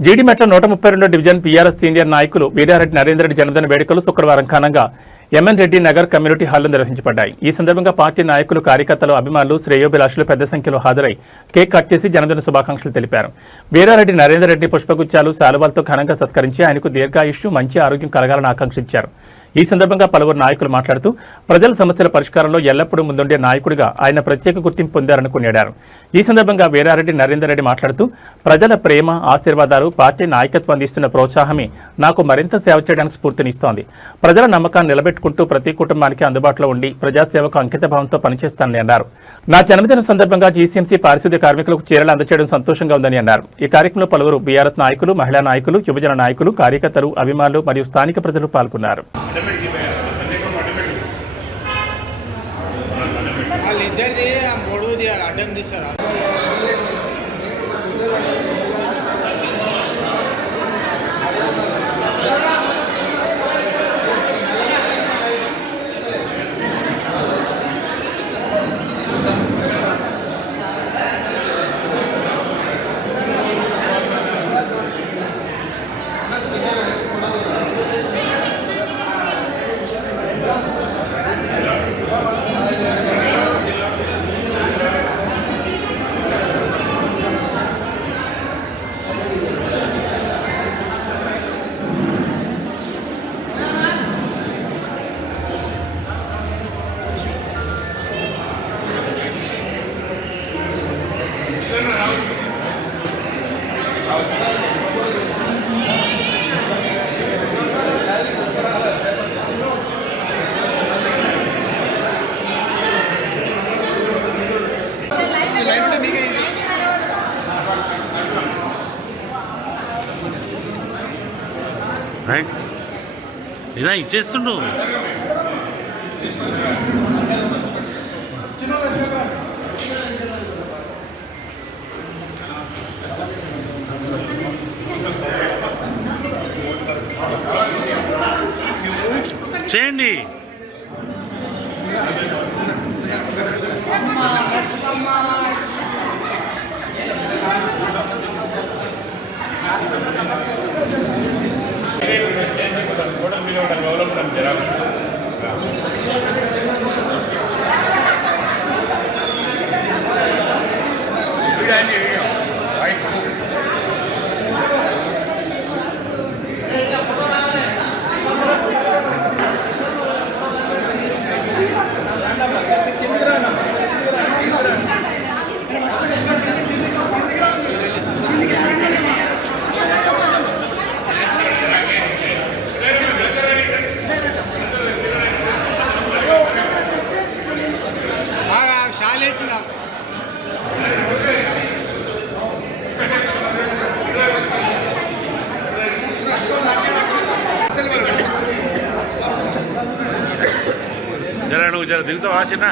Jeedimetla 132 division PRS senior నాయకులు వీరారెడ్డి నరేందర్ రెడ్డి జన్మదిన వేడుకలు శుక్రవారం ఘనంగా ఎంఎన్ రెడ్డి నగర్ కమ్యూనిటీ హాల్లో నిర్వహించబడ్డాయి. ఈ సందర్భంగా పార్టీ నాయకులు, కార్యకర్తలు, అభిమానులు, శ్రేయోభిలాషులు పెద్ద సంఖ్యలో హాజరై కేక్ కట్ చేసి జన్మదిన శుభాకాంక్షలు తెలిపారు. వీరారెడ్డి నరేందర్ రెడ్డి పుష్పగుచ్చాలు, శాలువాలతో ఘనంగా సత్కరించి ఆయనకు దీర్ఘాయుష్యు, మంచి ఆరోగ్యం కలగాలని ఆకాంక్షించారు. ఈ సందర్భంగా పలువురు నాయకులు మాట్లాడుతూ ప్రజల సమస్యల పరిష్కారంలో ఎల్లప్పుడూ ముందుండే నాయకుడిగా ఆయన ప్రత్యేక గుర్తింపు పొందారని కొనియాడారు. ఈ సందర్భంగా వీరారెడ్డి నరేందర్ రెడ్డి మాట్లాడుతూ ప్రజల ప్రేమ, ఆశీర్వాదాలు, పార్టీ నాయకత్వం అందిస్తున్న ప్రోత్సాహమే నాకు మరింత సేవ చేయడానికి స్ఫూర్తినిస్తోంది. ప్రజల నమ్మకాన్ని నిలబెట్టుకుంటూ ప్రతి కుటుంబానికి అందుబాటులో ఉండి ప్రజాసేవకు అంకిత భావంతో పనిచేస్తానని అన్నారు. నా జన్మదినం సందర్భంగా జీసీఎంసీ పారిశుద్ధ్య కార్మికులకు చీరలు అందచేయడం సంతోషంగా ఉందని అన్నారు. ఈ కార్యక్రమంలో పలువురు బీఆర్ఎస్ నాయకులు, మహిళా నాయకులు, యువజన నాయకులు, కార్యకర్తలు, అభిమానులు మరియు స్థానిక ప్రజలు పాల్గొన్నారు. వాళ్ళిద్దరిది మూడుది అడ్డం తీస్తారా? ఇలా ఇచ్చేస్తుండు. చేయండి. జర నువ్వు జర దిగుతావా చిన్న?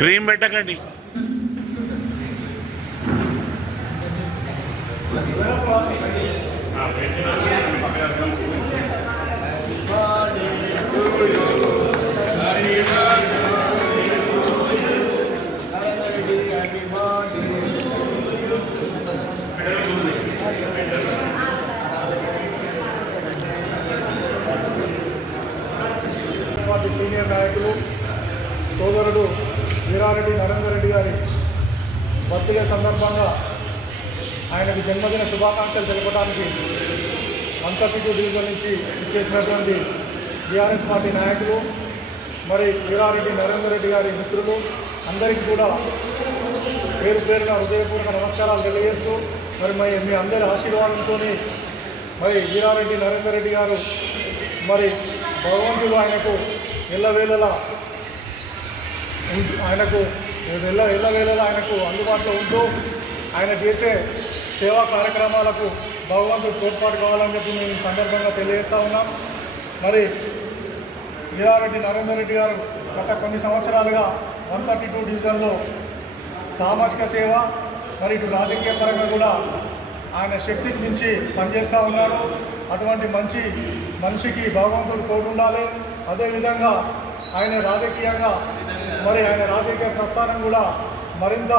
క్రీమ్ పెట్టకండి. సీనియర్ నాయకులు సోదరుడు వీరారెడ్డి నరేందర్ రెడ్డి గారి బర్త్డే సందర్భంగా ఆయనకు జన్మదిన శుభాకాంక్షలు తెలపడానికి 132 డివిజన్ నుంచి ఇచ్చేసినటువంటి టీఆర్ఎస్ పార్టీ నాయకులు మరి వీరారెడ్డి నరేందర్ రెడ్డి గారి మిత్రులు అందరికీ కూడా పేరు పేరున హృదయపూర్వక నమస్కారాలు తెలియజేస్తూ మరి మీ అందరి ఆశీర్వాదంతో మరి వీరారెడ్డి నరేందర్ రెడ్డి గారు మరి భగవంతుడు ఆయనకు ఎల్లవేళలా ఆయనకు అందుబాటులో ఉంటూ ఆయన చేసే సేవా కార్యక్రమాలకు భగవంతుడు తోడ్పాటు కావాలని చెప్పి మేము ఈ సందర్భంగా తెలియజేస్తూ ఉన్నాం. మరి వీరారెడ్డి నరేందర్ రెడ్డి గారు గత కొన్ని సంవత్సరాలుగా 132 డివిజన్లో సామాజిక సేవ మరి ఇటు రాజకీయ పరంగా కూడా ఆయన శక్తికి మించి పనిచేస్తూ ఉన్నాడు. అటువంటి మంచి మనిషికి భగవంతుడు తోడుండాలి. అదేవిధంగా ఆయన రాజకీయంగా మరి ఆయన రాజకీయ ప్రస్థానం కూడా మరింత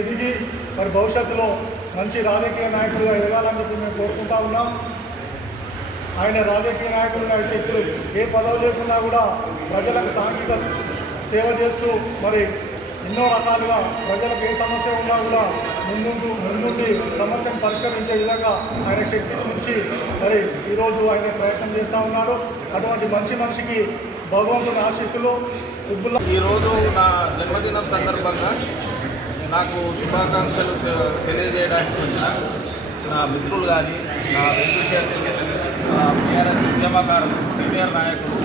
ఎదిగి మరి భవిష్యత్తులో మంచి రాజకీయ నాయకుడిగా ఎదగాలని చెప్పి మేము కోరుకుంటా ఉన్నాం. ఆయన రాజకీయ నాయకుడిగా అయితే ఇప్పుడు ఏ పదవి లేకున్నా కూడా ప్రజలకు సాంఘిక సేవ చేస్తూ మరి ఎన్నో రకాలుగా ప్రజలకు ఏ సమస్య ఉన్నా కూడా ముందుండి సమస్యను పరిష్కరించే విధంగా ఆయన శక్తికి మించి మరి ఈరోజు ఆయన ప్రయత్నం చేస్తూ ఉన్నాడు. అటువంటి మంచి మనిషికి భగవంతుని ఆశీస్సులు. ఈరోజు నా జన్మదినం సందర్భంగా నాకు శుభాకాంక్షలు తెలియజేయడానికి వచ్చిన నా మిత్రులు కానీ నా వెల్విషర్స్, టీఆర్ఎస్ ఉద్యమకారులు, సీనియర్ నాయకులు,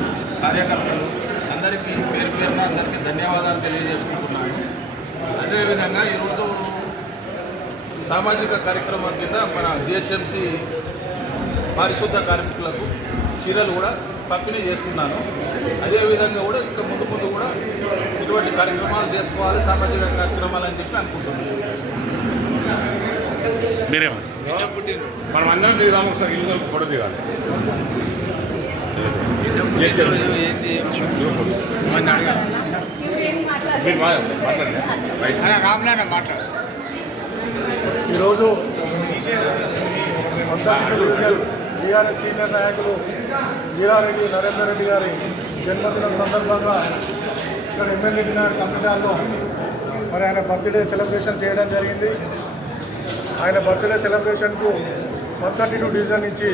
కార్యకర్తలు అందరికీ పేరు పేరున అందరికీ ధన్యవాదాలు తెలియజేసుకుంటున్నాను. అదేవిధంగా ఈరోజు సామాజిక కార్యక్రమం కింద మన జిహెచ్ఎంసీ పారిశుద్ధ కార్మికులకు చీరలు కూడా పంపిణీ చేస్తున్నాను. అదేవిధంగా కూడా ఇంకా ముందు కూడా ఇటువంటి కార్యక్రమాలు చేసుకోవాలి, సామాజిక కార్యక్రమాలు అని చెప్పి అనుకుంటున్నాను. మీరేమన్నా మనం అందరం దిగుదాము, ఒకసారి ఇల్లు ఫోటో దిగాలి. ఈరోజు టీఆర్ఎస్ సీనియర్ నాయకులు వీరారెడ్డి నరేందర్ రెడ్డి గారి జన్మదినం సందర్భంగా ఇక్కడ ఎమ్మెల్యే నగర్ కమిటీలో మరి ఆయన బర్త్డే సెలబ్రేషన్ చేయడం జరిగింది. ఆయన బర్త్డే సెలబ్రేషన్కు 132 డివిజన్ నుంచి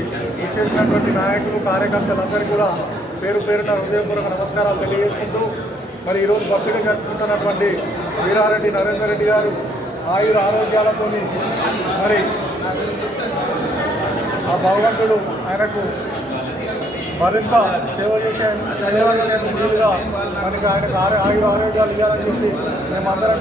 ఇచ్చేసినటువంటి నాయకులు, కార్యకర్తలందరికీ కూడా పేరు పేరున హృదయపూర్వక నమస్కారాలు తెలియజేసుకుంటూ మరి ఈరోజు బర్త్డే జరుపుకుంటున్నటువంటి వీరారెడ్డి నరేందర్ రెడ్డి గారు ఆయుర ఆరోగ్యాలతో మరి ఆ భగవంతుడు ఆయనకు మరింత సేవ చేసేందుకు వీలుగా మనకి ఆయనకు ఆయుర ఆరోగ్యాలు ఇవ్వాలని చెప్పి మేమందరం